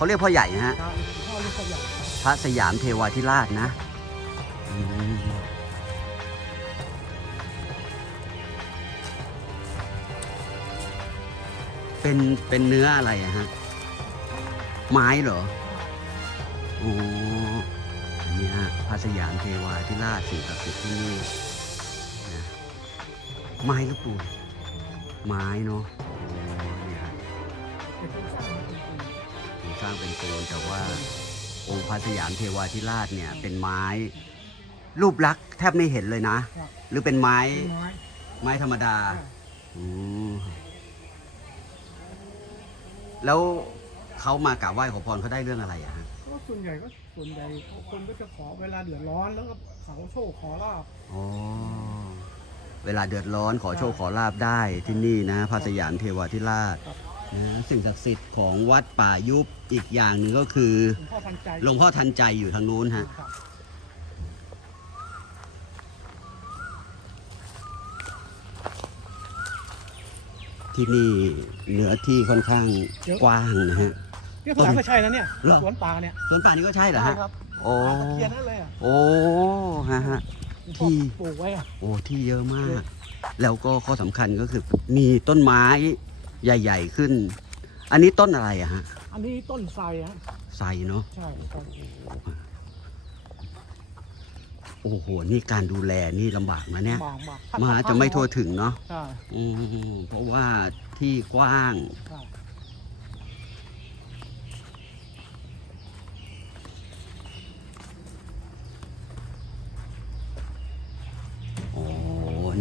เขาเรียกพ่อใหญ่นะฮะครับพ่อลูกพ่อใหญ่พระสยามเทวาธิราชนะอืมเป็นเป็นเนื้ออะไรอะฮะ ไม้เหรอโอ้อันนี้ฮะพระสยามเทวาธิราชสิ่งศักดิ์สิทธิ์ที่นี่นะไม้หรือปูนไม้เนาะโอ้เนี่ยฮะเป็นผู้ สร้างเป็นคนถูกสร้างเป็นปูนแต่ว่าองค์พระสยามเทวาธิราชเนี่ยเป็นไม้ รูปลักษณ์แทบไม่เห็นเลยนะครับหรือเป็นไม้ไม้ไม้ธรรมดาครับอืมแล้วเขามากราบไหว้ขอพรเขาได้เรื่องอะไรอะฮะก็ส่วนใหญ่ก็ส่วนใหญ่คนก็จะขอเวลาเดือดร้อนแล้วก็เขาโชคขอลาบอ๋อเวลาเดือดร้อนขอโชคขอลาบได้ที่นี่นะพระสยามเทวาธิราชครับ นะสิ่งศักดิ์สิทธิ์ของวัดป่ายุบอีกอย่างหนึ่งก็คือหลวงพ่อทันใจหลวงพ่อทันใจอยู่ทางนู้นฮะครับที่นี่เนื้อที่ค่อนข้างกว้างนะฮะ เนี่ยข้างหลังก็ใช่นะเนี่ยเหรอ สวนป่าเนี่ยสวนป่านี้ก็ใช่เหรอใช่ฮะ ครับโอ้ป่าตะเคียนนั่นเลยอะโอ้ฮะฮะ ที่ปลูกไว้อะ โอ้ที่เยอะมาก แล้วก็ข้อสำคัญก็คือมีต้นไม้ ใหญ่ ๆ ขึ้น อันนี้ต้นอะไรอะฮะอันนี้ต้นไทรฮะไทรเนาะใช่ใช่โอ้โห นี่การดูแลนี่ลำบากนะเนี่ยบางบางมาจะไม่ทั่วถึงเนาะใช่อืมเพราะว่าที่กว้าง ใช่โอ้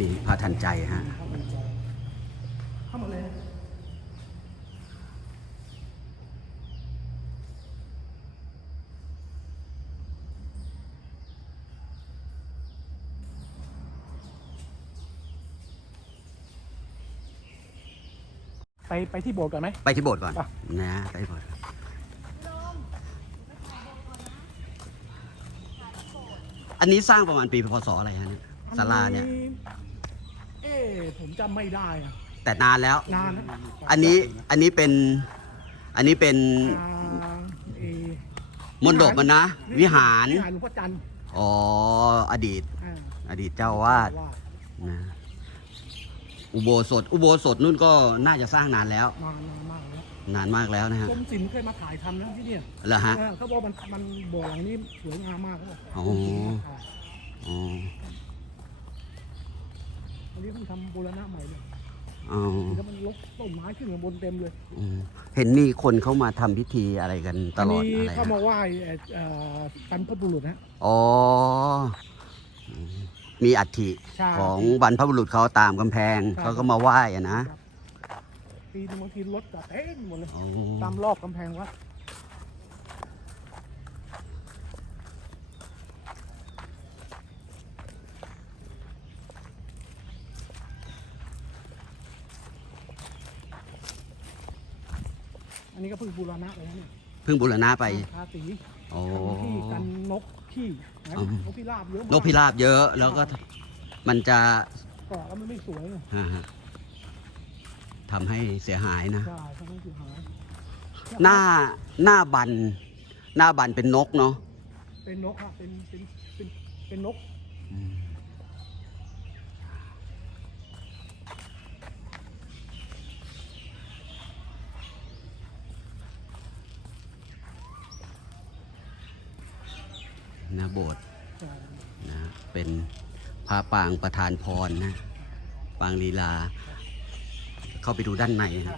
นี่พระทันใจฮะเข้ามาเลย ไปไปที่โบสถ์ก่อนไหม ไปที่โบสถ์ก่อนอะ นะไปที่โบสถ์อันนี้สร้างประมาณปีพศอะไรฮะเนี่ยศาลาเนี่ยเอ๊ะผมจำไม่ได้อะแต่นานแล้ว นานนะอันนี้อันนี้เป็นอันนี้เป็นอ่าเอ่อมนดบมันนะ วิหาร วิหารหลวงพ่อจันทร์อ๋ออดีต อ่าอดีตเจ้าอาวาดว่านะ อุโบสถ อุโบสถนู่นก็น่าจะสร้างนานแล้ว นานนานมากแล้วนานมากแล้วนะฮะกรมศิลป์เคยมาถ่ายทำนะที่เนี่ยเหรอฮะ เออเขาบอกมันมันโบสถ์หลังนี้สวยงามมากเขาบอกอ๋อกรมศิลป์มาถ่ายอ๋ออันนี้เพิ่งทำบูรณะใหม่เลยอ๋อแล้วมันลกต้นไม้ขึ้นข้างบนเต็มเลยอืมเห็นมีคนเข้ามาทำพิธีอะไรกันตลอดนนี้อะไรเข้าฮะมาไหว้เอ่อเอ่อบรรพบุรุษนะอ๋ออืม มีอัฐิใช่ ของบรรพบุรุษเขาตามกำแพงใช่เขาก็มาไหว้อะนะปีนึงบางทีรถจะเต็มหมดเลย อ๋อตามรอบกำแพงวัดอันนี้ก็เพิ่งบูรณะเลยนะเนี่ยเพิ่งบูรณะไปทาสีโอ้ทำที่กันนกขี้นะ อ๋อนกพิราบเยอะมากนกพิราบเยอะ แล้วก็มันจะเกาะแล้วมันไม่สวยไงฮะฮะทำให้เสียหายนะ ใช่ทำให้เสียหายหน้าหน้าบัน หน้าบันเป็นนกเนาะเป็นนกอะเป็นเป็นเป็นเป็นนกนะโบสถ์ ใช่ นะ เป็นพระปางประธานพรนะปางลีลา เข้าไปดูด้านในนะ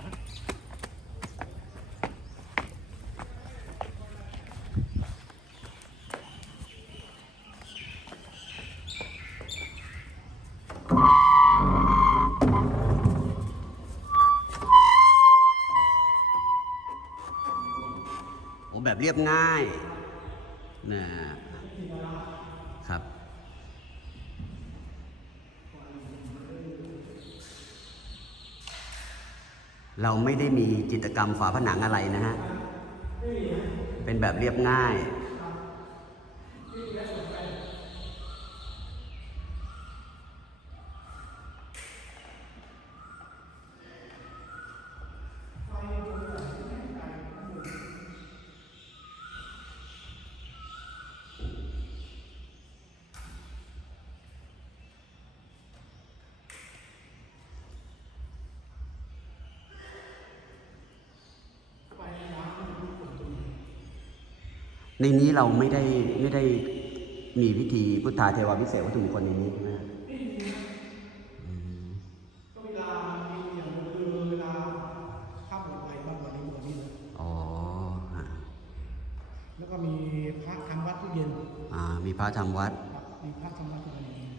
โอ้แบบเรียบง่ายนะ เราไม่ได้มีจิตกรรมฝาผนังอะไรนะฮะ เป็นแบบเรียบง่าย อ ในนี้เราไม่ได้ไม่ได้มีพิธีพุทธาเทวาพิเศษวัตถุมงคลในนี้ใช่ไหมฮะอืมก็เวลามีอย่างหนึ่งคือเวลาข้ามวันไปบ้างวันนี้วันนี้เลยอ๋อฮะแล้วก็มีพระทำวัดทุกเย็น อ่า มีพระทำวัดครับมีพระทำวัดทุกเย็น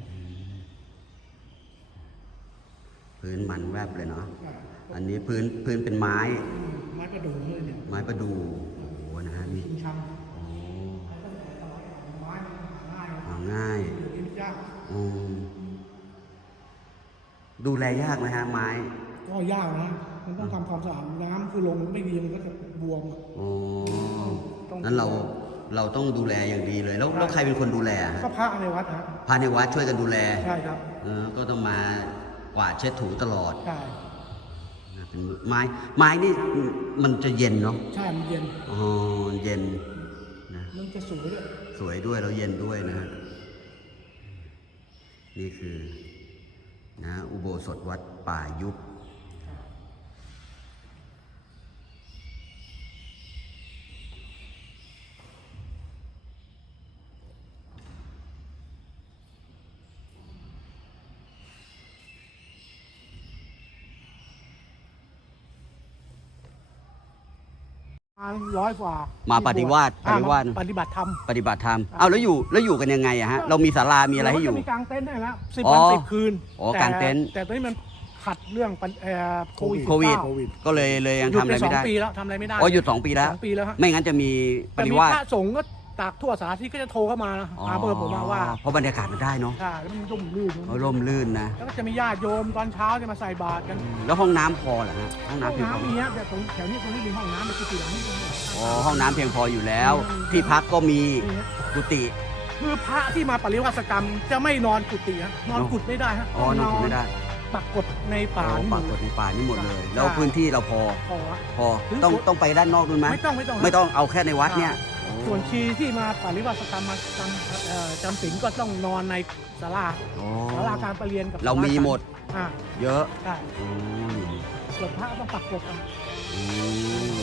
พื้นมันแวบเลยเนาะอ่าอันนี้พื้นพื้นเป็นไม้ ไม้กระดูกเลยเนี่ย ไม้ประดู่โอ้โหนะฮะมีชิงชัน โอ้ ไม้มันหาง่ายนะ หาง่าย อ ยู่ที่ยากอืมดูแลยากไหมฮะไม้ ก็ยากนะ มันต้องทำความสะอาดน้ำคือลงไม่ดีมันก็จะบวมอะ อ๋อต้อง นั้นเราเราต้องดูแลอย่างดีเลยแล้วแล้วใครเป็นคนดูแลฮะก็พระในวัดฮะพระในวัดช่วยกันดูแลใช่ครับเออก็ต้องมากวาดเช็ดถูตลอดใช่นะเป็นไม้ไม้นี่มันจะเย็นเนาะใช่มันเย็นอ๋อเย็นนะมันจะสวยด้วย สวยด้วยแล้วเย็นด้วยนะฮะ นี่คือนะอุโบสถวัดป่ายุบ ร้อยกว่ามาที่ปฏิวาสอ่ปฏิวาสมปฏิบัติธรรมปฏิบัติธรรมเอาแล้วอยู่แล้วอยู่กันยังไงอะฮะเรามีศาลามีอะไรให้อยู่เาก็จมีกางเต็นท์ด้วยนะสิบอ๋อวันสิบคืนอ๋อกางเต็นท์แต่ตอนนี้มันขัดเรื่องปัญเอ่อโควิดโควิด19ก็เลยเลยยังหยุดทำอะไปไรสอไม่งได้ปีแล้วทำอะไรไม่ได้อ๋อหยุดสองปีแล้วสองปีแล้วฮะไม่งั้นจะมีปแต่ฏิมีวาสพระสงฆ์ก็ ตากทั่วสารทิศก็จะโทรเข้ามานะหาเบอร์ผมมาว่า เพราะบรรยากาศมันได้เนาะใช่แล้วมันร่มรื่นเขาร่มรื่นนะ แล้วก็จะมีญาติโยมตอนเช้าจะมาใส่บาตรกันแล้วห้องน้ำพอเหรอฮะห้องห้องน้ำเพียงพอน้ำมีฮะแต่ตรงแถวนี้ตรงนี้มีห้องน้ำในกุฏิหลังนี้ตรงนี้ อ๋อห้องน้ำเพียงพออยู่แล้วที่พักก็มีมีฮะกุฏิ คือพระที่มาปริวาสกรรมจะไม่นอนกุฏิฮะนอนกุฏไม่ได้ฮะอ๋อนอนไม่ได้ปักกดในป่า อ๋อนี่ปรากฏในป่านี่หมดเลย แล้วใช่พื้นที่เราพอ พอฮะพอ ถึงต้อง สุด ต้องไปด้านนอกด้วยไหมไม่ต้องไม่ต้องฮะ ไม่ต้องเอาแค่ในวัดเนี่ย ส่วนชีที่มาปริวาสกรรมมาจำเอ่อจำศีลก็ต้องนอนในศาลาอ๋อศาลาการประเรียนกับเรามีหมดอ่าเยอะใช่อืมส่วนพระก็ต้องปักกดกันอืม